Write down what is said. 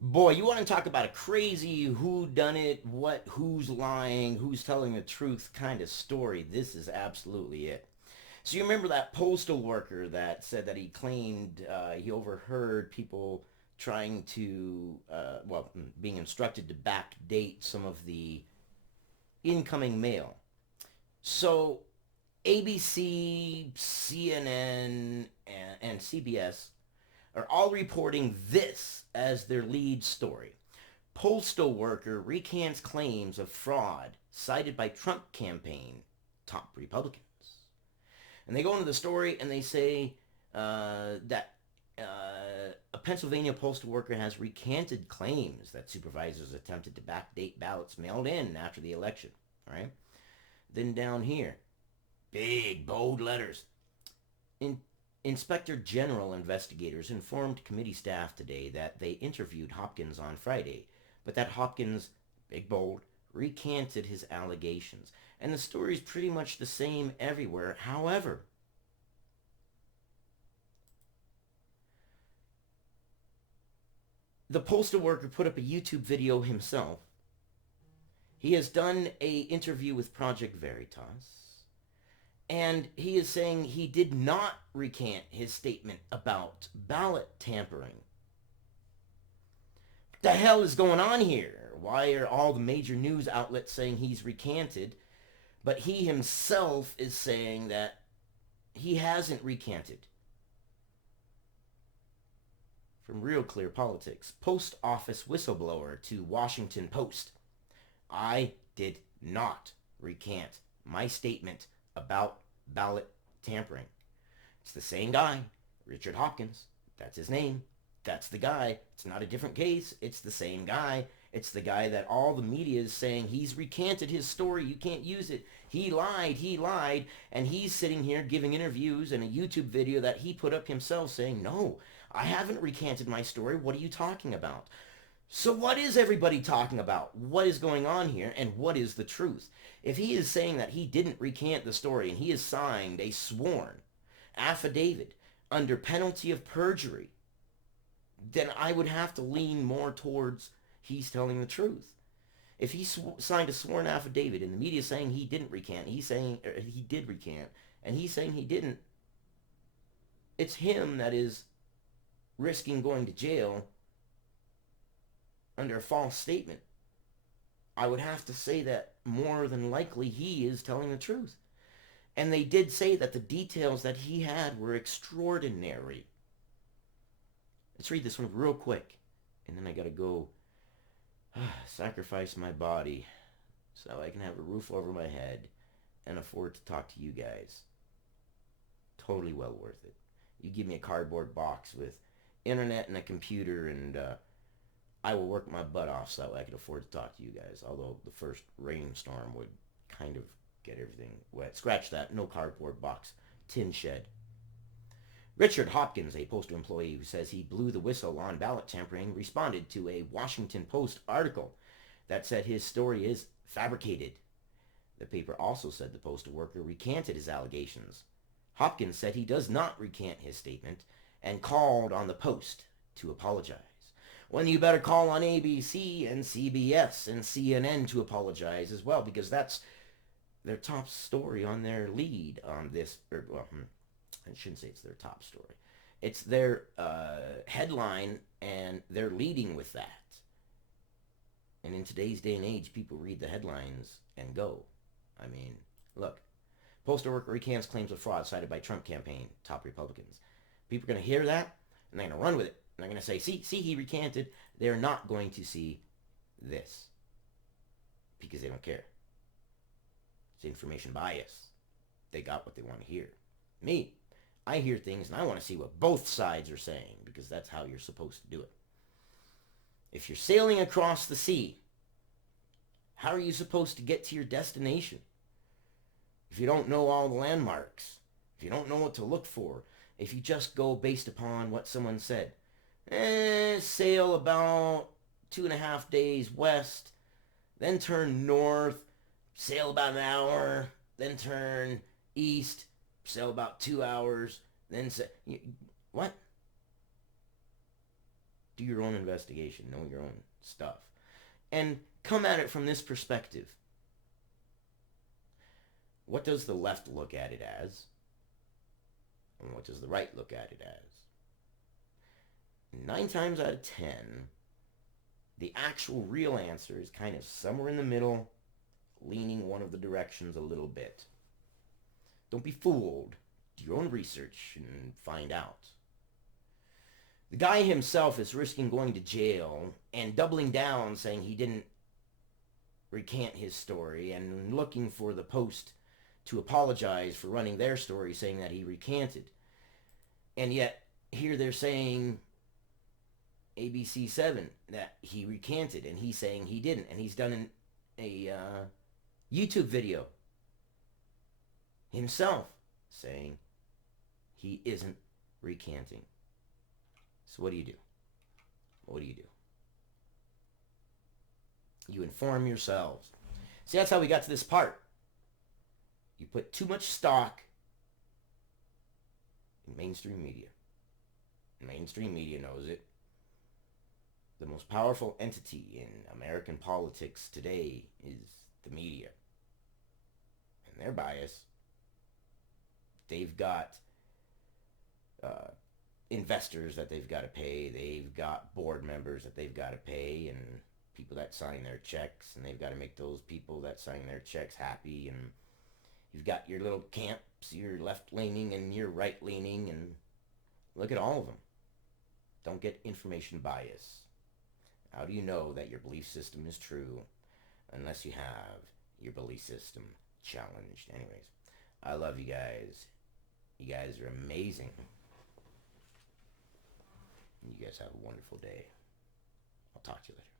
Boy, you want to talk about a crazy who done it, who's lying, who's telling the truth kind of story. This is absolutely it. So you remember that postal worker that said that he claimed he overheard people trying to, being instructed to backdate some of the incoming mail. So ABC, CNN, and CBS are all reporting this as their lead story. Postal worker recants claims of fraud cited by Trump campaign top Republicans. And they go into the story and they say that a Pennsylvania postal worker has recanted claims that supervisors attempted to backdate ballots mailed in after the election. All right. Then down here, big bold letters. In, Inspector General investigators informed committee staff today that they interviewed Hopkins on Friday, but that Hopkins, big bold, recanted his allegations. And the story is pretty much the same everywhere. However, the postal worker put up a YouTube video himself. He has done a interview with Project Veritas, and he is saying he did not recant his statement about ballot tampering. What the hell is going on here? Why are all the major news outlets saying he's recanted, but he himself is saying that he hasn't recanted? From Real Clear Politics, post office whistleblower to Washington Post. I did not recant my statement about ballot tampering. It's the same guy, Richard Hopkins. That's his name. That's the guy. It's not a different case. It's the same guy. It's the guy that all the media is saying he's recanted his story. You can't use it. He lied. He lied. And he's sitting here giving interviews and a YouTube video that he put up himself saying, no, I haven't recanted my story. What are you talking about? So what is everybody talking about? What is going on here and what is the truth? If he is saying that he didn't recant the story and he has signed a sworn affidavit under penalty of perjury, then I would have to lean more towards he's telling the truth. If he signed a sworn affidavit and the media is saying he didn't recant, he's saying he did recant, and he's saying he didn't, it's him that is risking going to jail under a false statement. I would have to say that more than likely he is telling the truth. And they did say that the details that he had were extraordinary. Let's read this one real quick. And then I gotta go sacrifice my body so I can have a roof over my head and afford to talk to you guys. Totally well worth it. You give me a cardboard box with internet and a computer, and I will work my butt off so that I can afford to talk to you guys. Although the first rainstorm would kind of get everything wet. Scratch that. No cardboard box. Tin shed. Richard Hopkins, a postal employee who says he blew the whistle on ballot tampering, responded to a Washington Post article that said his story is fabricated. The paper also said the postal worker recanted his allegations. Hopkins said he does not recant his statement and called on the Post to apologize. Well, you better call on ABC and CBS and CNN to apologize as well, because that's their top story on their lead on this. I shouldn't say it's their top story. It's their headline, and they're leading with that. And in today's day and age, people read the headlines and go. I mean, look, postal worker recants claims of fraud cited by Trump campaign top Republicans. People are going to hear that and they're going to run with it. And they're going to say, see, he recanted. They're not going to see this because they don't care. It's information bias. They got what they want to hear. Me, I hear things and I want to see what both sides are saying, because that's how you're supposed to do it. If you're sailing across the sea, how are you supposed to get to your destination? If you don't know all the landmarks, if you don't know what to look for, if you just go based upon what someone said, sail about 2.5 days west, then turn north, sail about an hour, then turn east, sail about 2 hours, then what? Do your own investigation. Know your own stuff. And come at it from this perspective. What does the left look at it as? And what does the right look at it as? 9 times out of 10, the actual real answer is kind of somewhere in the middle, leaning one of the directions a little bit. Don't be fooled. Do your own research and find out. The guy himself is risking going to jail and doubling down, saying he didn't recant his story, and looking for the Post to apologize for running their story, saying that he recanted. And yet, here they're saying ABC7 that he recanted, and he's saying he didn't, and he's done a YouTube video himself saying he isn't recanting. So what do you do? What do you do? You inform yourselves. See, that's how we got to this part. You put too much stock in mainstream media. Mainstream media knows it. The most powerful entity in American politics today is the media. And they're biased. They've got investors that they've got to pay. They've got board members that they've got to pay, and people that sign their checks, and they've got to make those people that sign their checks happy. And you've got your little camps, your left-leaning and your right-leaning, and look at all of them. Don't get information bias. How do you know that your belief system is true unless you have your belief system challenged? Anyways, I love you guys. You guys are amazing. You guys have a wonderful day. I'll talk to you later.